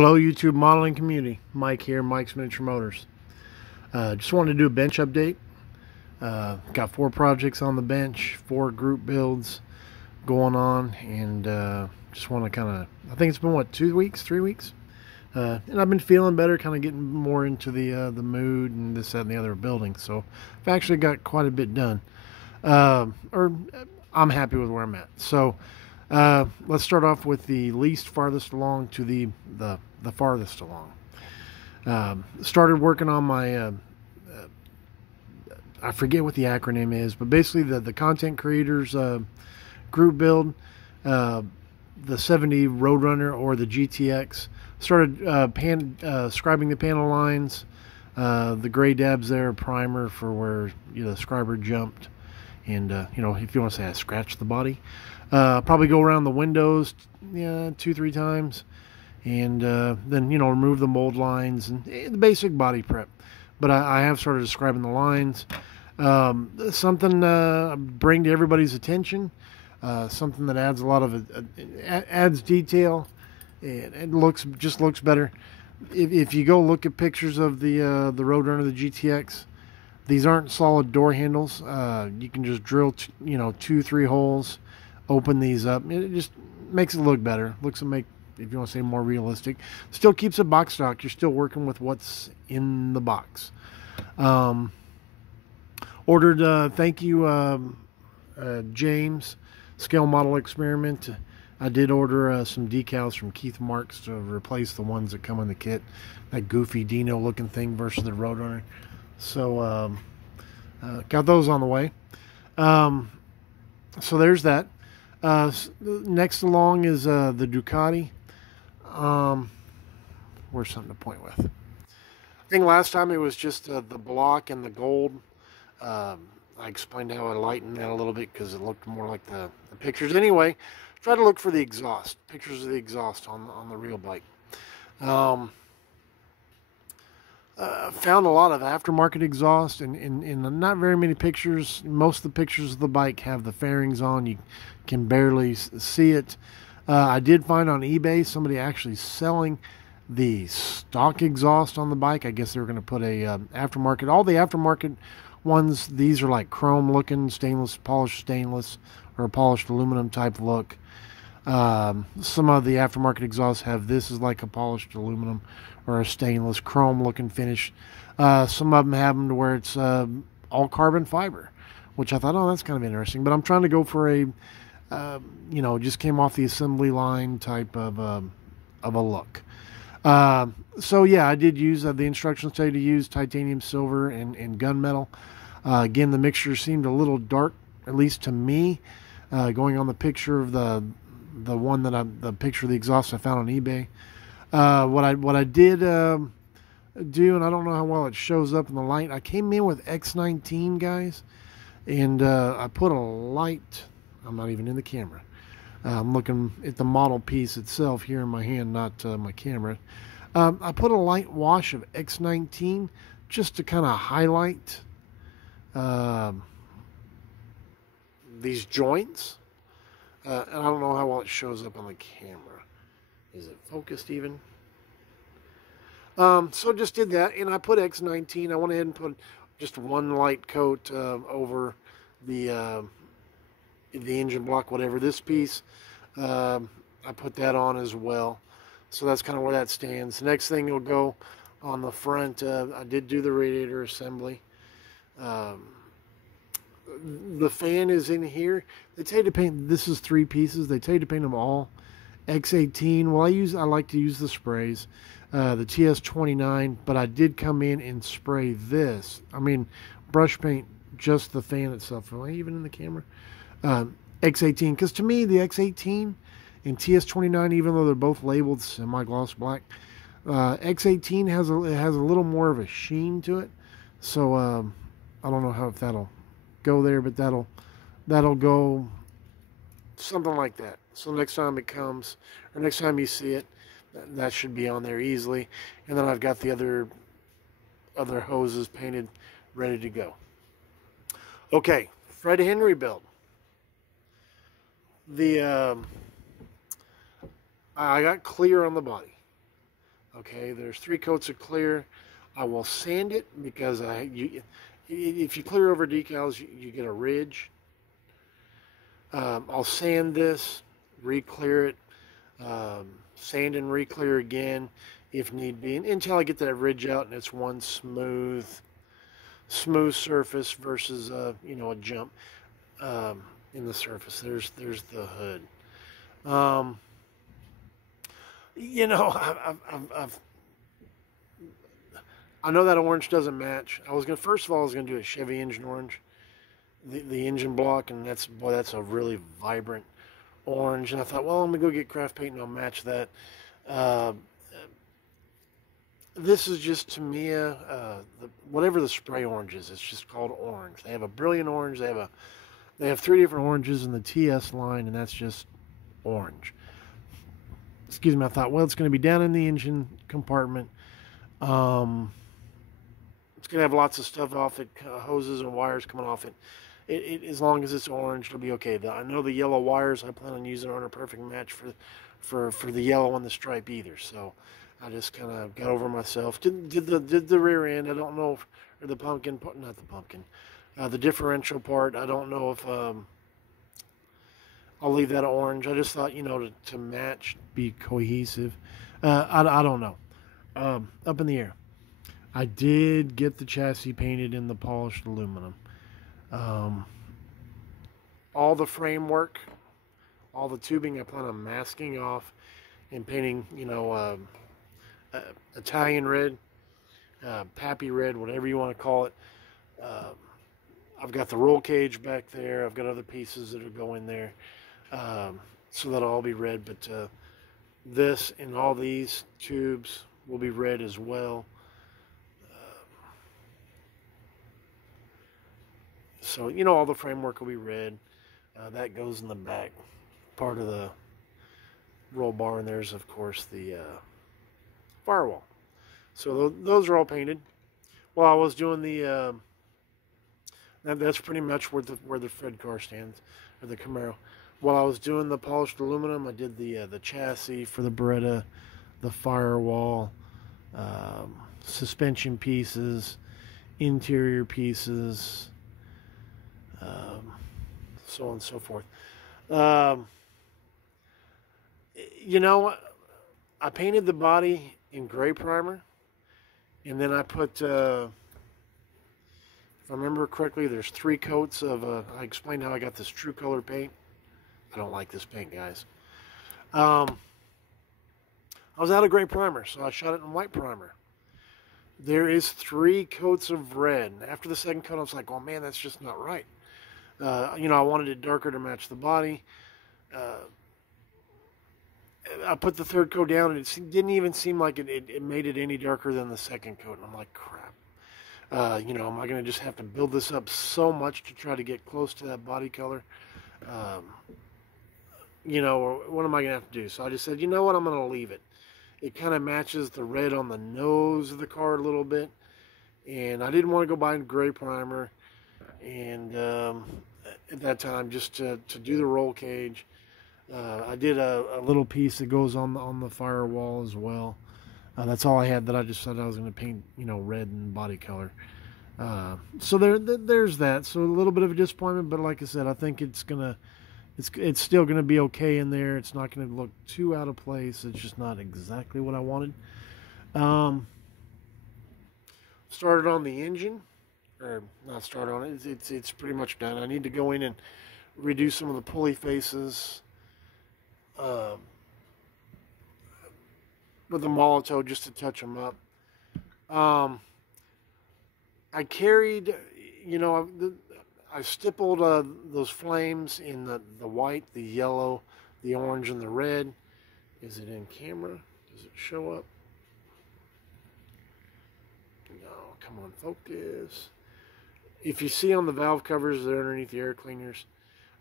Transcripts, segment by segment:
Hello YouTube modeling community, Mike here, Mike's Miniature Motors. Just wanted to do a bench update. Got 4 projects on the bench, 4 group builds going on, and just want to kind of, I think it's been what, 2 weeks, 3 weeks? And I've been feeling better, kind of getting more into the mood and this, that, and the other building. So I've actually got quite a bit done. Or I'm happy with where I'm at. So let's start off with the least farthest along to the farthest along. Started working on my I forget what the acronym is, but basically the content creators group build, the 70 Roadrunner or the GTX. Started scribing the panel lines, the gray dabs there, primer for where the scriber jumped, and if you want to say I scratched the body. Probably go around the windows 2-3 times, and then remove the mold lines and the basic body prep. But I have started describing the lines. Something bring to everybody's attention, something that adds a lot of adds detail. It looks better. If you go look at pictures of the Roadrunner, the GTX, these aren't solid door handles. You can just drill 2-3 holes, open these up. It just makes it look better. Looks to make, if you want to say, more realistic. Still keeps it box stock. You're still working with what's in the box. Ordered, thank you, James, Scale Model Experiment. I did order some decals from Keith Marks to replace the ones that come in the kit. That goofy Dino looking thing versus the Roadrunner. So got those on the way. So there's that. Next along is the Ducati. Where's something to point with? I think last time it was just the block and the gold. I explained how I lightened that a little bit because it looked more like the pictures. Anyway, try to look for the exhaust. Pictures of the exhaust on the real bike. Found a lot of aftermarket exhaust and not very many pictures. Most of the pictures of the bike have the fairings on. You can barely see it. I did find on eBay somebody actually selling the stock exhaust on the bike. I guess they were going to put a aftermarket. All the aftermarket ones, these are like chrome looking, polished stainless or a polished aluminum type look. Some of the aftermarket exhausts have this is like a polished aluminum or a stainless chrome looking finish. Some of them have them to where it's all carbon fiber, which I thought, oh, that's kind of interesting. But I'm trying to go for a just came off the assembly line type of a look. So yeah, I did use the instructions say to use titanium silver and gunmetal. Again, the mixture seemed a little dark, at least to me, going on the picture of the one that the picture of the exhaust I found on eBay. What I did do, and I don't know how well it shows up in the light, I came in with X19, guys, and I put a light. I'm not even in the camera. I'm looking at the model piece itself here in my hand, not my camera. I put a light wash of X19 just to kind of highlight these joints. And I don't know how well it shows up on the camera. Is it focused even? So just did that, and I put X19. I went ahead and put just one light coat over the engine block, whatever. This piece, I put that on as well. So that's kind of where that stands. The next thing will go on the front. I did do the radiator assembly. The fan is in here. They tell you to paint, this is 3 pieces. They tell you to paint them all X18. Well, I like to use the sprays, the TS29, but I did come in and spray this. I mean, brush paint just the fan itself. Am I even in the camera? X18, because to me the X18 and TS29, even though they're both labeled semi-gloss black, X18 has a little more of a sheen to it. So I don't know how if that'll go there, but that'll go something like that. So next time it comes, or next time you see it, that should be on there easily. And then I've got the other hoses painted, ready to go. Okay, Fred Henry build. I got clear on the body. Okay, there's 3 coats of clear. I will sand it because if you clear over decals, you get a ridge. I'll sand this, re-clear it, sand and re-clear again if need be, until I get that ridge out and it's one smooth surface versus a jump in the surface. There's the hood. Um, I know that orange doesn't match. First of all, I was gonna do a Chevy engine orange, the engine block, and that's a really vibrant orange. And I thought, well, I'm gonna go get craft paint and I'll match that. Uh, this is just Tamiya, whatever the spray orange is. It's just called orange. They have a brilliant orange. They have 3 different oranges in the TS line, and that's just orange. Excuse me. I thought, well, it's going to be down in the engine compartment. It's going to have lots of stuff off it, hoses and wires coming off it. As long as it's orange, it'll be okay. I know the yellow wires, I plan on using aren't a perfect match for the yellow on the stripe either. So I just kind of got over myself. Did the rear end. I don't know if, or the pumpkin, not the pumpkin, the differential part. I don't know if I'll leave that orange. I just thought, to match, be cohesive. I don't know. Up in the air. I did get the chassis painted in the polished aluminum. All the framework, all the tubing, I plan on masking off and painting, Italian red, Pappy red, whatever you want to call it. I've got the roll cage back there. I've got other pieces that are going there, so that'll all be red. But this and all these tubes will be red as well. So, all the framework will be red. That goes in the back part of the roll bar, and there's, of course, the firewall. So those are all painted. While I was doing the, that's pretty much where the Fred car stands, or the Camaro. While I was doing the polished aluminum, I did the chassis for the Beretta, the firewall, suspension pieces, interior pieces, so on and so forth. I painted the body in gray primer, and then I put, if I remember correctly, there's 3 coats of, I explained how I got this True Color paint. I don't like this paint, guys. I was out of gray primer, so I shot it in white primer. There is 3 coats of red. After the second coat, I was like, oh man, that's just not right. I wanted it darker to match the body. I put the 3rd coat down, and it didn't even seem like it made it any darker than the 2nd coat. And I'm like, crap. Am I going to just have to build this up so much to try to get close to that body color? Or what am I going to have to do? So I just said, you know what, I'm going to leave it. It kind of matches the red on the nose of the car a little bit. And I didn't want to go buy a gray primer. And at that time, just to do the roll cage, I did a little piece that goes on the firewall as well. That's all I had that I just said I was going to paint, red and body color. So there's that. So a little bit of a disappointment, but like I said, I think it's still gonna be okay in there. It's not gonna look too out of place. It's just not exactly what I wanted. Started on the engine, or not started on it. It's pretty much done. I need to go in and redo some of the pulley faces with the Molotov just to touch them up. I carried, I stippled those flames in the white, the yellow, the orange, and the red. Is it in camera? Does it show up? No, come on, focus. If you see on the valve covers, they're underneath the air cleaners.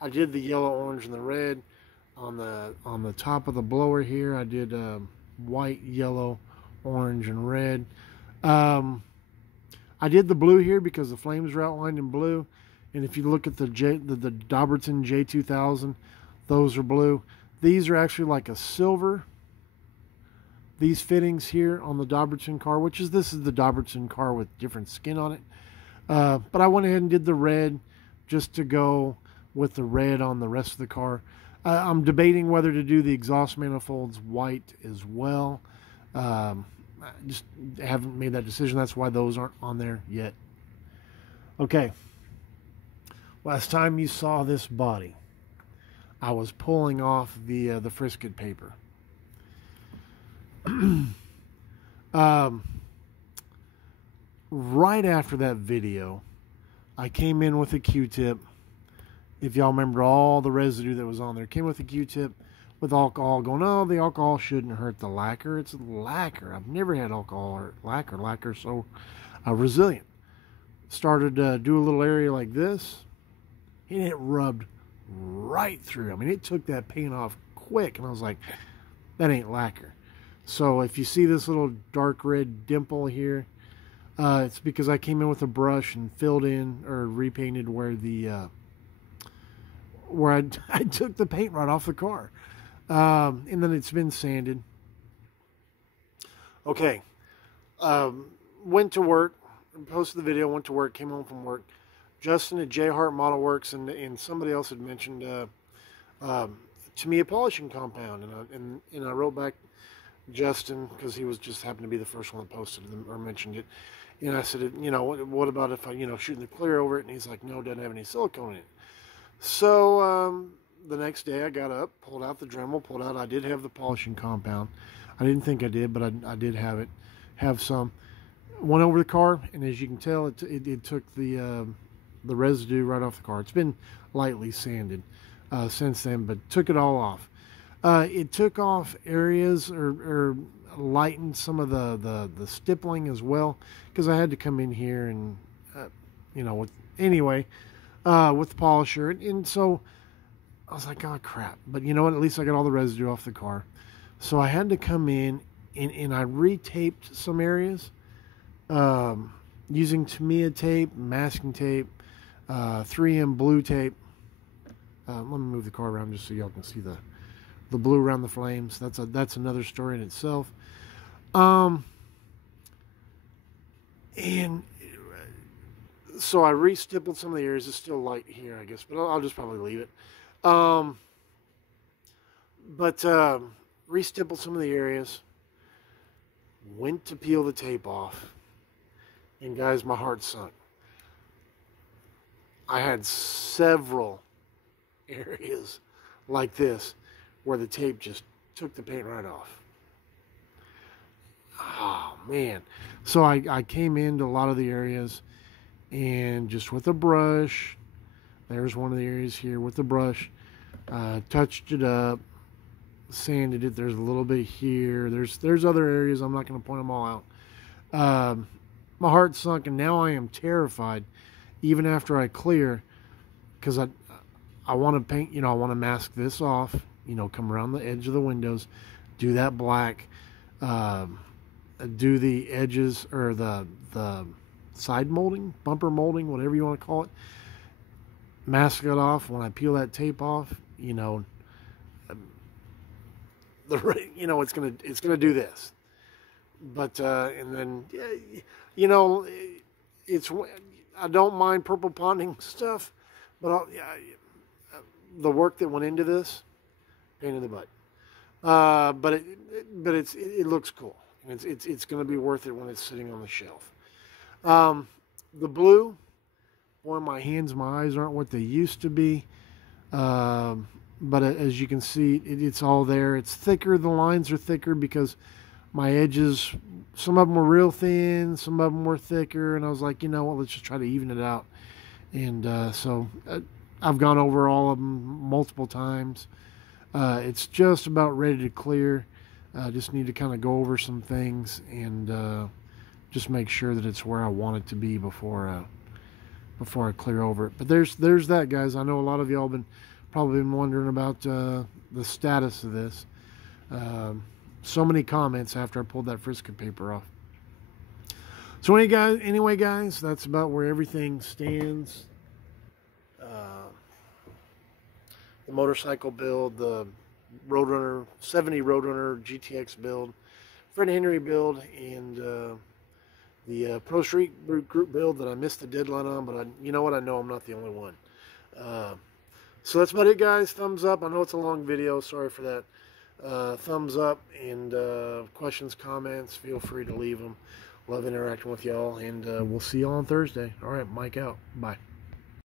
I did the yellow, orange, and the red. On the top of the blower here, I did white, yellow, orange, and red. I did the blue here because the flames are outlined in blue. And if you look at the Dobberton J2000, those are blue. These are actually like a silver these fittings here on the Dobbertson car, this is the Dobbertson car with different skin on it. But I went ahead and did the red just to go with the red on the rest of the car. I'm debating whether to do the exhaust manifolds white as well. I just haven't made that decision. That's why those aren't on there yet. Okay. Last time you saw this body, I was pulling off the frisket paper. Right after that video, I came in with a Q-tip. If y'all remember all the residue that was on there, came with a Q-tip with alcohol, going, oh, the alcohol shouldn't hurt the lacquer. It's lacquer. I've never had alcohol hurt lacquer. Lacquer's so resilient. Started to do a little area like this, and it rubbed right through. I mean, it took that paint off quick, and I was like, that ain't lacquer. So if you see this little dark red dimple here, it's because I came in with a brush and filled in or repainted where the where I took the paint right off the car, and then it's been sanded. Okay, went to work, posted the video, went to work, came home from work. Justin at J Hart Model Works and somebody else had mentioned to me a polishing compound, and I wrote back Justin because he was just happened to be the first one that posted them or mentioned it, and I said, you know, what about if I shooting the clear over it? And he's like, no, it doesn't have any silicone in it. So the next day I got up, pulled out the Dremel, I did have the polishing compound. I didn't think I did, but I did have some. Went over the car, and as you can tell, it took the residue right off the car. It's been lightly sanded since then, but took it all off. It took off areas or lightened some of the stippling as well, because I had to come in here and with the polisher, and so I was like, oh crap, but you know what, at least I got all the residue off the car. So I had to come in and I retaped some areas using Tamiya tape, masking tape, 3M blue tape. Let me move the car around just so y'all can see the blue around the flames. That's another story in itself. And so I re-stippled some of the areas. It's still light here, I guess, but I'll just probably leave it. Re-stippled some of the areas. Went to peel the tape off. And guys, my heart sunk. I had several areas like this where the tape just took the paint right off. Oh man. So I came into a lot of the areas and just with a brush, there's one of the areas here with the brush, touched it up, sanded it. There's a little bit here. There's other areas. I'm not going to point them all out. My heart sunk, and now I am terrified even after I clear, because I want to paint, I want to mask this off, come around the edge of the windows, do that black, do the edges or the side molding, bumper molding, whatever you want to call it, mask it off. When I peel that tape off, it's gonna do this. But and then I don't mind purple ponding stuff, but the work that went into this, pain in the butt. But it looks cool. And it's going to be worth it when it's sitting on the shelf. The blue, boy, my hands, my eyes aren't what they used to be. But as you can see, it's all there. It's thicker. The lines are thicker because my edges, some of them were real thin, some of them were thicker, and I was like, you know what, let's just try to even it out. And so I've gone over all of them multiple times. It's just about ready to clear. I just need to kind of go over some things and just make sure that it's where I want it to be before I clear over it. But there's that, guys. I know a lot of y'all probably been wondering about the status of this. So many comments after I pulled that frisket paper off. So anyway, guys, that's about where everything stands. The motorcycle build, the Roadrunner 70 Roadrunner GTX build, Fred Henry build and the Pro Street Group build that I missed the deadline on, but you know what? I know I'm not the only one. So that's about it, guys. Thumbs up. I know it's a long video. Sorry for that. Thumbs up, and questions, comments, feel free to leave them. Love interacting with y'all, and we'll see y'all on Thursday. All right, Mike out. Bye.